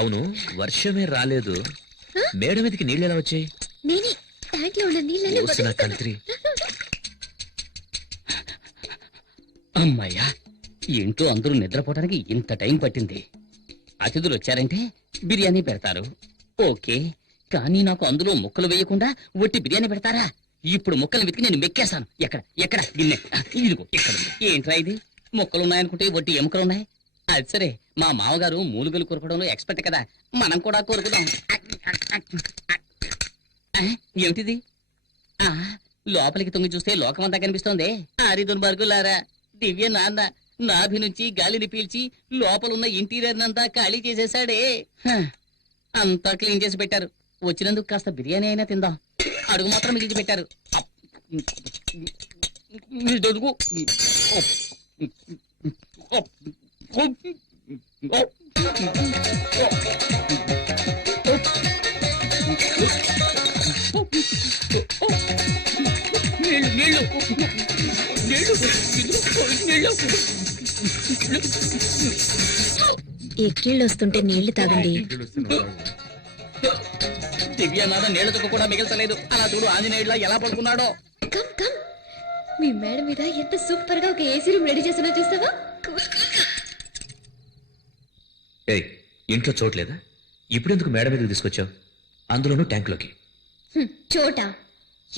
అవును, వర్షమే రాలేదు, మేడ మీదకి నీళ్ళు ఎలా వచ్చాయి? అమ్మాయ్యా, ఇంట్లో అందరూ నిద్రపోవడానికి ఇంత టైం పట్టింది. అతిథులు వచ్చారంటే బిర్యానీ పెడతారు, ఓకే. కానీ నాకు అందులో ముక్కలు వేయకుండా ఒట్టి బిర్యానీ పెడతారా? ఇప్పుడు ముక్కలు వెతికి నేను మెక్కేస్తాను. ఎక్కడ ఎక్కడ గిన్నె? ఇదిగో ఇక్కడ. ఏంట్రా ఇది? ముక్కలున్నాయనుకుంటే ఒట్టి ఎముకలున్నాయి. అది సరే, మా మామగారు మూలుగలు కొరకడంలో ఎక్స్పర్ట్ కదా, మనం కూడా కొరుకుదాం. ఏమిటిది? లోపలికి తొంగి చూస్తే లోకమంతా కనిపిస్తోంది. అరి దుర్మార్గులారా, దివ్య నాన్న నాభి నుంచి గాలిని పీల్చి లోపలున్న ఇంటీరియర్ అంతా ఖాళీ చేసేసాడే. అంతా క్లీన్ చేసి పెట్టారు. వచ్చినందుకు కాస్త బిర్యానీ అయినా తిందాం. అడుగు మాత్రం మిగిల్చి పెట్టారు. ఎక్కిళ్ళు వస్తుంటే నీళ్లు తాగండి. దివ్యనాథ నీళ్లతో కూడా మిగల్చలేదు. అలా చూడు ఆంజనేయుడిలా ఎలా పడుకున్నాడో. కమ్ కమ్, మీ మేడ మీద ఎంత సూపర్ గా ఒక ఏసీ రూమ్ రెడీ చేసినా చూస్తావా? ఇంట్లో చోట్లేదా? ఇప్పుడెందుకు మేడ మీదకి తీసుకొచ్చావు? అందులోనూ ట్యాంకులోకి. చోట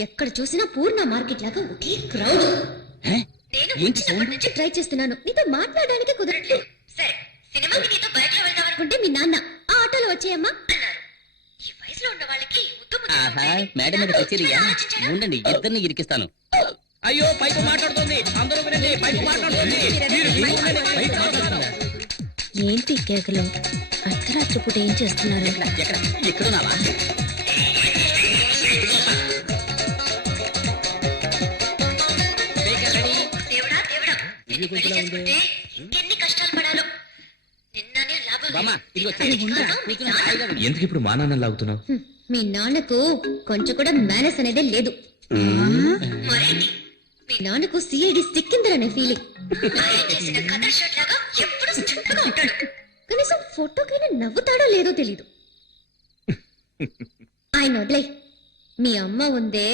ఎక్కడ చూసినా పూర్ణ మార్కెట్ లాగా ఒకే క్రౌడ్. ట్రై చేస్తున్నాను, నీతో మాట్లాడడానికి కుదరట్లేదు. సరే, సినిమాకి నీతో బైక్ లో వెళ్దాం అనుకుంటే మీ నాన్న ఆ ఆటోలో వచ్చేయమ్మా అన్నారు. ఈ వయసులో ఉన్న వాళ్ళకి మేడ మీద కచేరియా? ఉండండి, ఇద్దరిని ఇరికిస్తాను. అయ్యో, పైపు మాట్లాడుతుంది. అందరూ వినండి, పైపు మాట్లాడుతుంది. ఏంటి కేకలు? అర్ధరాత్రి పూట ఏం చేస్తున్నారు? ఎక్కడున్నావా? ఎందుకు ఇప్పుడు మా నాన్న లాగుతున్నావు? మీ నాన్నకు కొంచెం కూడా మేనస్ అనేదే లేదు. మీ నాన్నకు సిఐడి సిక్కిందరనే ఫీలింగ్. కనీసం ఫోటోకైనా నవ్వుతాడో లేదో తెలీదు. ఆయన వదిలే, మీ అమ్మ ఉందే,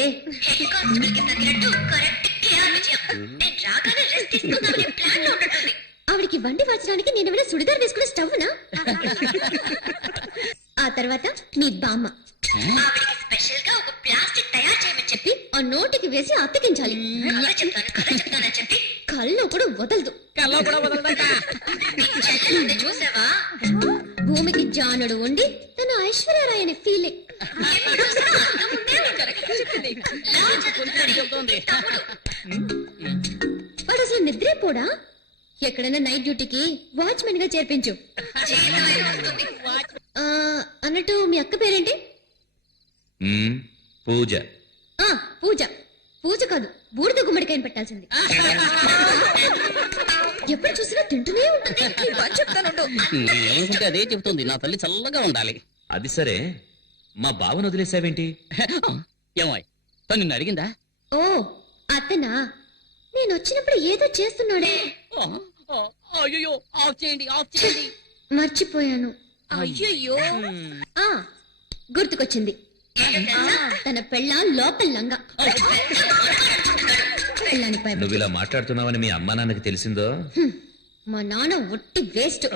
ఆవిడికి వండి వాచడానికి నేనేమైనా సుడిదార్ వేసుకుని స్టవ్నా? ఆ తర్వాత మీ బామ్మ, ఆవిడికి స్పెషల్ గా ఒక ప్లాస్టిక్ తయారు చేయమని చెప్పి ఆ నోటికి వేసి అతికించాలి. చెప్తానని చెప్పి కళ్ళు కూడా వదలదు. చూసావా, భూమికి జానుడు ఉండి తన ఐశ్వర్యరాయ్ అనే ఫీలింగ్. వాడు అసలు నిద్రే పోడా? ఎక్కడైనా నైట్ డ్యూటీకి వాచ్మెన్ గా చేర్పించు. అన్నట్టు మీ అక్క పేరేంటి? పూజ. పూజ. పూజ కాదు, బూడిద గుమ్మడికాయని పెట్టాల్సింది. ఎప్పుడు చూసినా తింటూనే ఉంటుంది. అదే చెబుతుంది, నా తల్లి చల్లగా ఉండాలి. అది సరే, మా బావను వదిలేసావేంటి? ఏమో తను నిన్ను అడిగిందా? ఓ అతనా? నేను వచ్చినప్పుడు ఏదో చేస్తున్నాడే. అయ్యో, ఆఫ్ చేయండి, ఆఫ్ చేయండి. మర్చిపోయాను. అయ్యో, గుర్తుకొచ్చింది. తన పెళ్ళాం లోపల లంగా. నువ్వు ఇలా మాట్లాడుతున్నావని మీ అమ్మా నాన్నకి తెలిసిందో? మా నాన్న ఒట్టి వేస్ట్.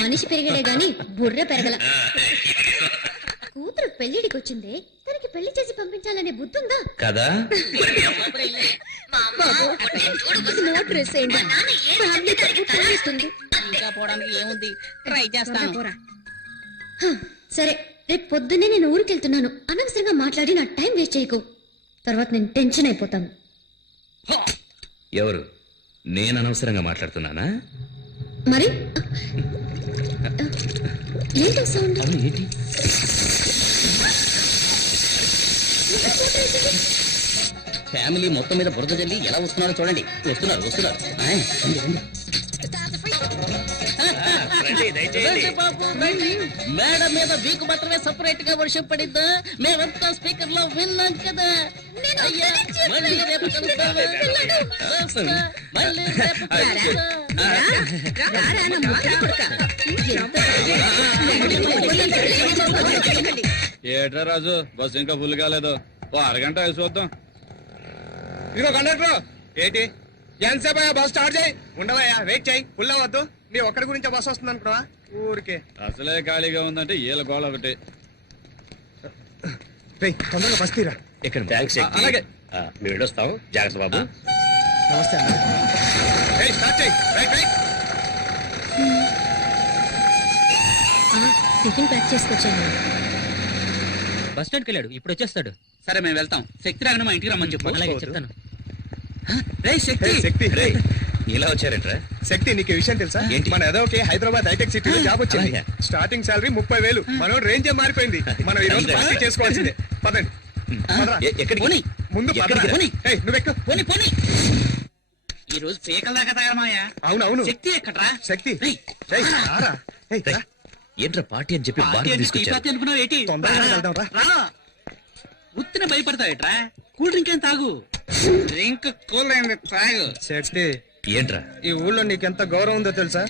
మనిషి పెరిగడే గాని బుర్ర పెరగల. కూతురు పెళ్లిడికి వచ్చిందే, తనకి పెళ్లి చేసి పంపించాలనే బుద్ధుందా కదా? ఏముంది, ట్రై చేస్తాను. సరే, రేపు పొద్దున్నే నేను ఊరికెళ్తున్నాను. అనవసరంగా మాట్లాడి నా టైం వేస్ట్ చేయకు, తర్వాత నేను టెన్షన్ అయిపోతాను. ఎవరు? నేను అనవసరంగా మాట్లాడుతున్నానా? మరి ఏంటో సౌండ్? ఏంటి? ఫ్యామిలీ మొత్తం మీద బురద జల్లి ఎలా వస్తున్నారో చూడండి. వస్తున్నారు. రండి బాబు, రండి. మేడ మీద మీకు మాత్రమే సపరేట్ గా వర్షం పడిద్దా? మేమంతా స్పీకర్ లో విన్నాం కదా. అయ్యా, మళ్ళీ రేపు కలుద్దామా? వస్తా, మళ్ళీ రేపు కలుద్దాం. ఏట్రా రాజు బస్సు ఇంకా ఫుల్ కాలేదు. ఓ అరగంట వేసి చూద్దాం. ఇదిగో కండక్టర్, ఏంటి ఎంతసేపు బస్ స్టార్ట్ చేయి. ఉండవయ్యా, వెయిట్ చేయి. ఫుల్ అవ్వద్దు. నీ ఒక్కడి గురించి బస్ వస్తుంది అనుకున్నావా? ఊరికే అసలే ఖాళీగా ఉందంటే వీళ్ళ గోళ ఒకటి. తొందరగా బస్ తీరా. ఇక్కడ థ్యాంక్స్ అలాగే. మేము వెళ్ళొస్తాం. జాగ్రత్త బాబు. నమస్తే. స్టార్ట్ చేయి. Right right. టిఫిన్ ప్యాక్ చేసుకొచ్చాను. బస్ స్టాండ్కి వెళ్ళాడు, ఇప్పుడు వచ్చేస్తాడు. సరే మేము వెళ్తాం. శక్తి రాగానే మా ఇంటికి రమ్మని చెప్పు. అలాగే చెప్తాను. శక్తి ఇలా వచ్చారంట్రా? శక్తి, నీకు ఈ విషయం తెలుసా? ఏంటి? మన ఎదోకి హైదరాబాద్ హైటెక్ సిటీలో జాబ్ వచ్చింది. అలాగే. Starting salary 30,000. మనం రేంజ్ మారిపోయింది. మనం ఈ రోజు పార్టీ చేసుకోవాల్సిందే. పదండి. పదరా. ఎక్కడికి? పోనీ. ముందు ఎక్కడికి పదరా. రా? ఏయ్, నువ్వెక్కు. పోనీ పోనీ. ఈ రోజు పీకల దాకా తగలమాయా. అవును అవును. శక్తి ఎక్కడ్రా? శక్తి. రేయ్, ఏయ్, రారా. ఏయ్, రా. ఏంట్రా పార్టీ అని చెప్పి పార్టీ బాగా అంటే టీ తీసుకొచ్చారు. పార్టీ అనుకున్నావు ఏంటి? తొందరగా వెళ్దాం రా. రా. ఉత్తిన భయపడతావేట్రా? కూల్ డ్రింక్ ఏం తాగు. డ్రింక్ కూల్ అయింది, తాగు. శక్తి, ఏంట్రా ఈ ఊళ్ళో నీకెంత గౌరవం ఉందో తెలుసా?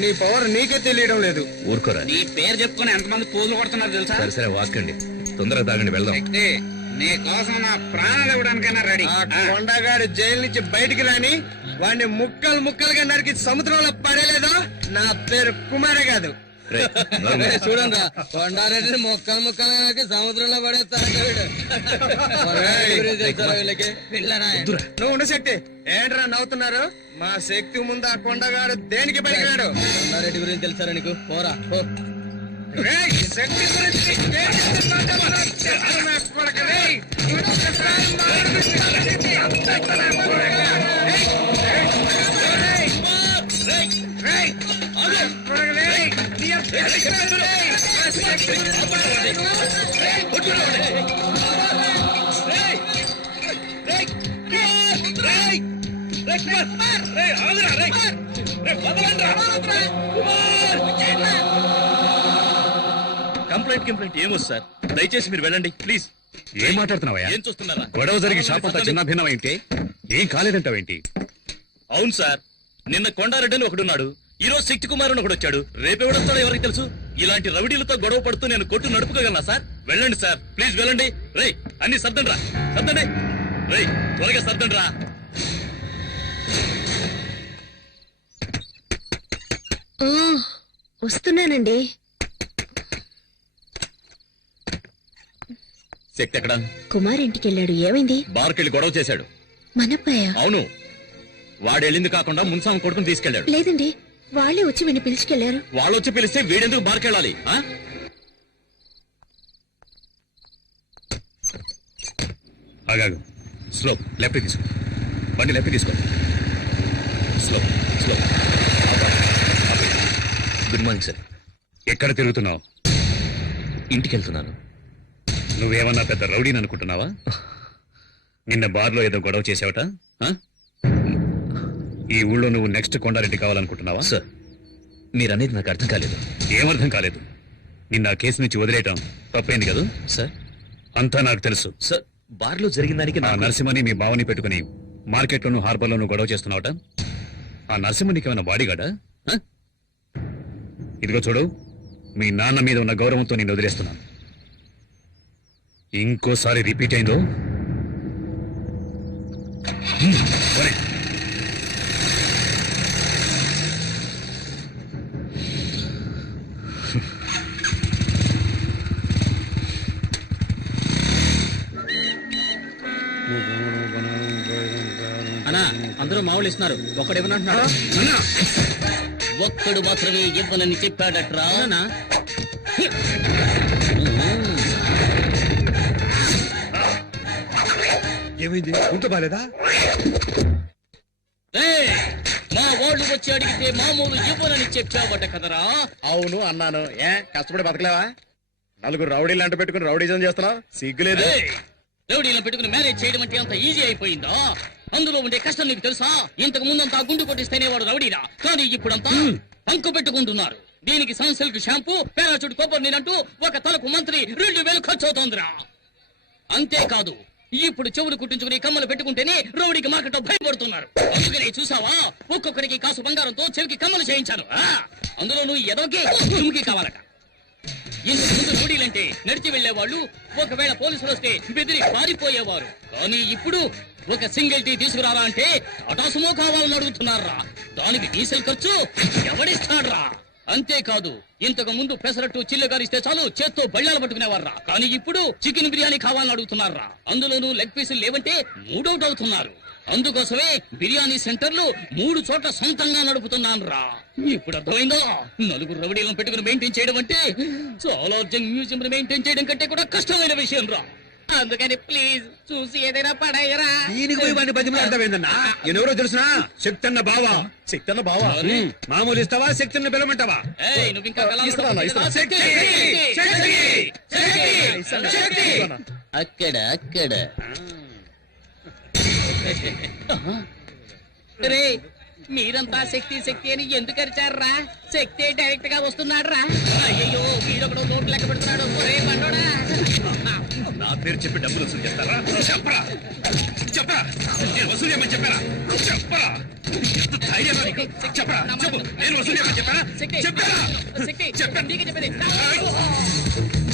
నీ పవర్ నీకే తెలియడం లేదు. ఊరుకోరా. నీ పేరు చెప్పుకొని ఎంతమంది పోజులు కొడుతున్నారు తెలుసా? సరే సరే వాకండి, తొందరగా తాగండి, వెళ్దాం. శక్తి, నీ కోసం నా ప్రాణాలు ఇవ్వడానికైనా రెడీ. ఆ కొండగాడు జైలు నుంచి బయటికి రాని వాడిని ముక్కలు ముక్కలుగా నరికి సముద్రంలో పడేలేదో నా పేరు కుమారే కాదు. రేయ్, నోరు మూయి. చూడండి, కొండారెడ్డిని ముక్కలు ముక్కలుగా నరికి సముద్రంలో పడేస్తాడు. వద్దురా. నువ్వు ఉండు శక్తి. ఏంట్రా నవ్వుతున్నారు? మా శక్తి ముందు ఆ కొండగాడు దేనికి పడిగాడు? కొండారెడ్డి గురించి తెలుసారా నీకు? పోరా పో. రేయ్, శక్తి గురించి దేనికి మాట్లాడుతున్నావు? చెప్పు నా కొడుకు, రేయ్. ఒక్కసారి మాట్లాడు. అంతా నా కొడుకు. రేయ్, రేయ్, రేయ్, రేయ్, కొడుకు, రేయ్. నీ అబ్బా, రేయ్. మా శక్తి గురించి రేయ్, కొట్టురా. రేయ్, రేయ్, రేయ్, రేయ్, కుమార్, రేయ్, ఆగురా, రేయ్. రేయ్, వదలండ్రా. కంప్లైంట్ ఏమో సార్, దయచేసి మీరు వెళ్ళండి ప్లీజ్. ఏం మాట్లాడుతున్నావయ్యా? ఏం చూస్తున్నారా? గొడవ జరిగి షాప్ అంతా చిన్న భిన్నమైంటే ఏం కాలేదంటావేంటి? అవును సార్, నిన్న కొండారెడ్డి అని ఒకడున్నాడు, ఈ రోజు శక్తి కుమార్ అని ఒకడు వచ్చాడు, రేపెవడొస్తాడో ఎవరికి తెలుసు? ఇలాంటి రౌడీలతో గొడవ పడుతూ నేను కొట్టు నడుపుకోగలనా సార్? వెళ్ళండి సార్, ప్లీజ్ వెళ్ళండి. రేయ్, అన్ని సర్దండి రా, సర్దండి. రేయ్, త్వరగా సర్దండి రా. వస్తున్నానండి. శక్తి ఎక్కడ? కుమార్ ఇంటికి వెళ్ళాడు. ఏమైంది? బార్కెళ్ళి గొడవ చేశాడు. మనప్పయ్య? అవును, వాడెళ్ళింది కాకుండా మున్సాం కొడుకుని తీసుకెళ్ళాడు. లేదండి, వాళ్ళే వచ్చి వీడిని పిలుచుకెళ్లారు. వాళ్ళు వచ్చి పిలిస్తే వీడెందుకు బార్కెళ్ళాలి? ఆగాగు. స్లో, లెఫ్ట్ తీసుకో. బండి లెఫ్ట్ తీసుకో. Slow slow. Good morning sir. ఎక్కడ తిరుగుతున్నావు? ఇంటికి వెళ్తున్నాను. నువ్వేమన్నా పెద్ద రౌడీని అనుకుంటున్నావా? నిన్న బార్లో ఏదో గొడవ చేసావట. ఆ? ఈ ఊళ్ళో నువ్వు నెక్స్ట్ కొండారెడ్డి కావాలనుకుంటున్నావా? సార్, మీరు అనేది నాకు అర్థం కాలేదు. ఏమర్థం కాలేదు? నిన్న ఆ కేసు నుంచి వదిలేయటం తప్పైంది కదా? సార్, అంతా నాకు తెలుసు. సార్, బార్లో జరిగిన దానికి ఆ నరసింహని మీ బావని పెట్టుకుని మార్కెట్లోను హార్బర్లోను గొడవ చేస్తున్నావట. ఆ నరసింహ నీకేమైనా బాడీగాడా? ఇదిగో చూడు, మీ నాన్న మీద ఉన్న గౌరవంతో నేను వదిలేస్తున్నాను. ఇంకోసారి రిపీట్ అయిందో పోనీ. అన్నా, అందరూ మామూలు ఇస్తున్నారు, ఒకడేమన్నా ఒక్కడు మాత్రమే ఇవ్వనని చెప్పాడట్రా. ఏమైంది? ఉంట బాలేదా? ఏయ్, మా వాళ్ళు వచ్చి అడిగితే మామూలు ఇవ్వనని చెప్పావట కదరా. అవును అన్నాను. ఏ కష్టపడి బతకలేవా? నలుగురు రౌడీలు అంట పెట్టుకుని రౌడీజం చేస్తున్నావు, సిగ్గులేదు? ఏయ్, రౌడీలను పెట్టుకుని మేనేజ్ చేయడం అంటే అంత ఈజీ అయిపోయిందా? అందులో ఉండే కష్టం నీకు తెలుసా? ఇంతకు ముందంతా గుండు కొట్టిస్తేనే వాడు రౌడీరా, కానీ ఇప్పుడంతా పంకు పెట్టుకుంటున్నారు. దీనికి సన్సిల్క్ షాంపూ పారాచూట్ కొబ్బరి నీరంటూ ఒక తలకు మంత్రి 2000 ఖర్చు అవుతోందిరా. అంతేకాదు ఇప్పుడు చెవులు కుట్టించుకుని కమ్మలు పెట్టుకుంటేనే రౌడీకి మార్కెట్లో భయపడుతున్నారు. అందుకని చూసావా, ఒక్కొక్కరికి కాసు బంగారంతో చెవికి కమ్మలు చేయించాను. అందులో నువ్వు ఎదోకి చుమ్కి కావాలట. ఇంతకు ముందు రౌడీలంటే నడిచి వెళ్లేవాళ్ళు, ఒకవేళ పోలీసులు వస్తే బెదిరి పారిపోయేవారు. కానీ ఇప్పుడు ఒక సింగిల్ టీ తీసుకురారా అంటే అటాసుమో కావాలని అడుగుతున్నారా. దానికి డీజిల్ ఖర్చు ఎవడిస్తాడ్రా? అంతేకాదు ఇంతకు ముందు పెసరట్టు చిల్లగారిస్తే చాలు చేత్తో బళ్ళాలు పట్టుకునేవారా. కానీ ఇప్పుడు చికెన్ బిర్యానీ కావాలని అడుగుతున్నారా. అందులోనూ లెగ్ పీసులు లేవంటే మూడౌట్ అవుతున్నారు. అందుకోసమే బిర్యానీ సెంటర్లు 3 చోట్ల సొంతంగా నడుపుతున్నాను రా. ఇప్పుడు అర్థమైందో, నలుగురు రౌడీలను పెట్టుకుని మెయింటైన్ చేయడం అంటే చాలా మ్యూజియం మెయింటైన్ చేయడం కంటే కూడా కష్టమైన విషయం రా. అందుకని ప్లీజ్ చూసి ఏదైనా పడాయరా. దీనికి పోయి వాడిని బతిమలాడతావేందన్నా? ఎవరో తెలుసునా? శక్తన్న బావా. శక్తన్న బావా? మామూలు ఇస్తావా, శక్తిని పిలవమంటావా? ఏయ్, నువ్వు ఇంకా శక్తి! అక్కడ అక్కడ రే, మీరంతా శక్తి శక్తి అని ఎందుకు అరిచారా? శక్తి డైరెక్ట్ గా వస్తున్నాడు రా. అయ్యో, వీడొకడు నోట్లు లెక్క పెడుతున్నాడు. ఒరే బండోడా, నా పేరు చెప్పి డబ్బులు వసూలు చేస్తారా? చెప్పరా చెప్పరా, నేను వసూలు చేయమని చెప్పారా? చెప్పరా, ఎంత ధైర్యం నీకు? చెప్పరా, చెప్పు, నేను వసూలు చేయమని చెప్పారా? శక్తి చెప్పారా? శక్తి చెప్పాను. నీకే చెప్పేది.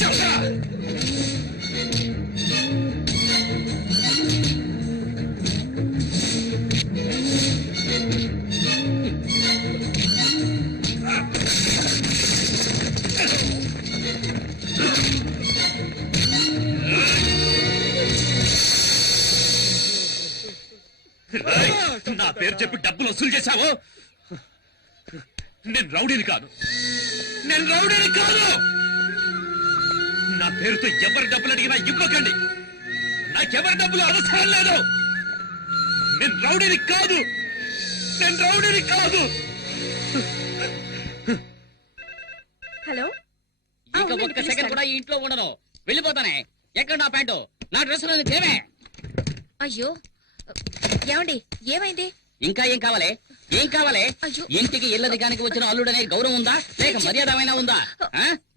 చెప్పరా? నా పేరు చెప్పి డబ్బులు వసూలు చేశావు. నేను రౌడీని కాదు, నేను రౌడీని కాదు. నా పేరుతో ఎవరి డబ్బులు అడిగినా ఇవ్వకండి. నాకెవరి డబ్బులు అవసరం లేదు. నేను రౌడీని కాదు, నేను రౌడీని కాదు. హలో, ఇక ఒక్క సెకండ్ కూడా ఈ ఇంట్లో ఉండను. వెళ్ళిపోతానే. ఎక్కడ నా ప్యాంటు, నా డ్రెస్సులో తేవే. అయ్యో ఏమండి, ఏమైంది? ఇంకా ఏం కావాలి? ఏం కావాలి? అయ్యో. ఇంటికి ఇల్లదిగానికి వచ్చిన అల్లుడనే గౌరవం ఉందా, లేక మర్యాదమైనా ఉందా?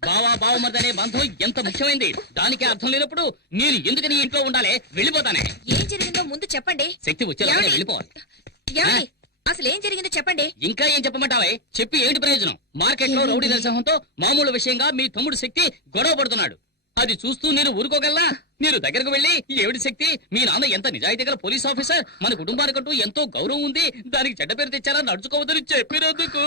బావా బావమర్దనే బంధం ఎంత ముఖ్యమైంది. దానికి అర్థం లేనప్పుడు నేను ఎందుకు నీ ఇంట్లో ఉండాలి? వెళ్ళిపోతానే. ఏం జరిగిందో ముందు చెప్పండి. శక్తి వచ్చేలా ఏమండి? వెళ్ళిపోవాలి. ఏమండి, అసలు ఏం జరిగిందో చెప్పండి. ఇంకా ఏం చెప్పమంటావే? చెప్పి ఏంటి ప్రయోజనం? మార్కెట్ లో రౌడీ నరసింహంతో మామూలు విషయంగా మీ తమ్ముడు శక్తి గొడవ పడుతున్నాడు. అది చూస్తూ నేను ఊరుకోగలనా? మీరు దగ్గరకు వెళ్ళి, ఏమిటి శక్తి, మీ నాన్న ఎంత నిజాయితీ గల పోలీస్ ఆఫీసర్, మన కుటుంబానికంటూ ఎంతో గౌరవం ఉంది, దానికి చెడ్డ పేరు తెచ్చారా, నడుచుకోవద్దని చెప్పినందుకు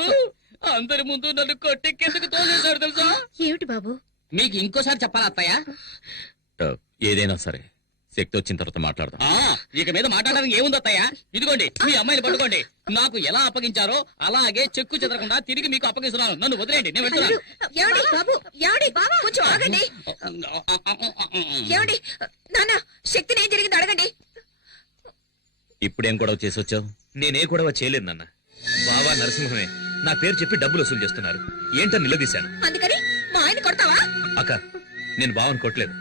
అందరి ముందు నన్ను కొట్టెక్కేందుకు తోసేశారు తెలుసా? ఏమిటి బాబు? మీకు ఇంకోసారి చెప్పాలా అత్తయ్య? ఏదైనా సరే శక్తి వచ్చిన తర్వాత మాట్లాడదాం. ఇక మీద మాట్లాడడానికి ఏముంది అత్తయ్య? ఇదిగోండి మీ అమ్మాయిని పట్టుకోండి. నాకు ఎలా అప్పగించారో అలాగే చెక్కు చెదరకుండా తిరిగి మీకు అప్పగిస్తున్నాను. నన్ను వదిలేండి, నేను వెళ్తున్నాను. ఏమండి బాబు, ఏమండి కొంచెం ఆగండి. ఏమండి నాన్న, శక్తిని ఏం జరిగిందో అడగండి. ఇప్పుడేం గొడవ చేసి వచ్చావు? నేనే గొడవ చేయలేదు నాన్న. బావా నరసింహమే నా పేరు చెప్పి డబ్బులు వసూలు చేస్తున్నారు. ఏంటని నిలదీశాను. అందుకని మా ఆయన కొడతావా? అక్క, నేను బావని కొట్టలేదు.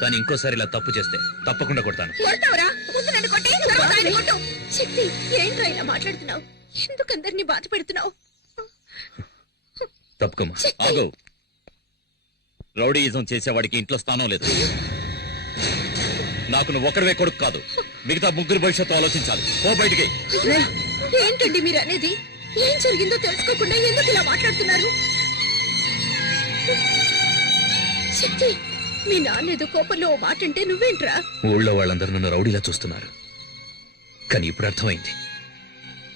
కానీ ఇంకోసారి ఇలా తప్పు చేస్తే తప్పకుండా కొడతాను. కొడతావరా? ముందు నన్ను కొట్టి తర్వాత ఆయన కొట్టు. శక్తి, ఏంట్రా ఇలా మాట్లాడుతున్నావు? ఎందుకు అందరినీ బాధ పెడుతున్నావు? తప్పుకోమా. ఆగు. రౌడీయిజం చేసేవాడికి ఇంట్లో స్థానం లేదు. నాకు నువ్వు ఒకరివే కొడుకు కాదు, మిగతా ముగ్గురు భవిష్యత్తు ఆలోచించాలి. ఓ బయటికి. ఏంటండి మీరు అనేది? ఏం జరిగిందో తెలుసుకోకుండా ఎందుకు ఇలా మాట్లాడుతున్నారు? శక్తి, మీ నాన్న ఏదో కోపంలో ఓ మాట అంటే నువ్వేంట్రా? ఊళ్ళో వాళ్ళందరూ నన్ను రౌడీలా చూస్తున్నారు. కానీ ఇప్పుడు అర్థమైంది,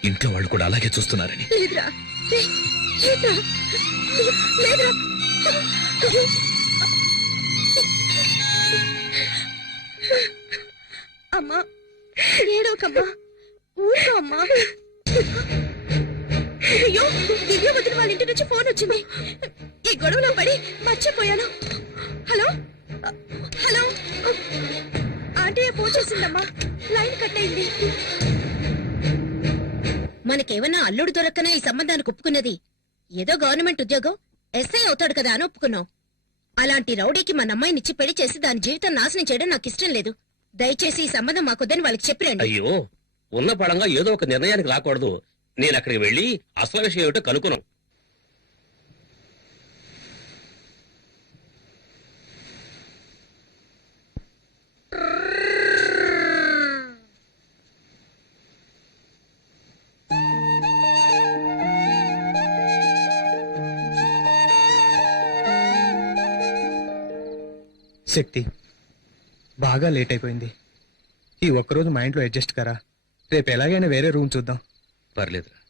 ఇంట్లో వాళ్ళు కూడా అలాగే చూస్తున్నారని. లేదురా, లేదురా, లేదురా. అమ్మా, ఏడోకమ్మా, ఊరుకో అమ్మా. అయ్యో, దివ్య వదిన వాళ్ళ ఇంటి నుంచి ఫోన్ వచ్చింది. ఈ గొడవలో పడి మర్చిపోయాను. హలో హలో, ఆంటీ ఫోన్ చేసిందమ్మా, లైన్ కట్ అయింది. మనకేమన్నా అల్లుడు దొరక్కనే ఈ సంబంధానికి ఒప్పుకున్నది? ఏదో గవర్నమెంట్ ఉద్యోగం, ఎస్ఐ అవుతాడు కదా అని ఒప్పుకున్నాం. అలాంటి రౌడీకి మన అమ్మాయినిచ్చి పెళ్లి చేసి దాని జీవితం నాశనం చేయడం నాకు ఇష్టం లేదు. దయచేసి ఈ సంబంధం మాకొద్దని వాళ్ళకి చెప్పిరండి. అయ్యో, ఉన్న పడంగా ఏదో ఒక నిర్ణయానికి రాకూడదు. నేను అక్కడికి వెళ్ళి అసలు విషయం ఏమిటో కనుక్కున్నాను. శక్తి బాగా లేట్ అయిపోయింది. ఈ ఒక్కరోజు మా ఇంట్లో అడ్జస్ట్ కరా. రేపు ఎలాగైనా వేరే రూమ్ చూద్దాం. పర్లేదురా.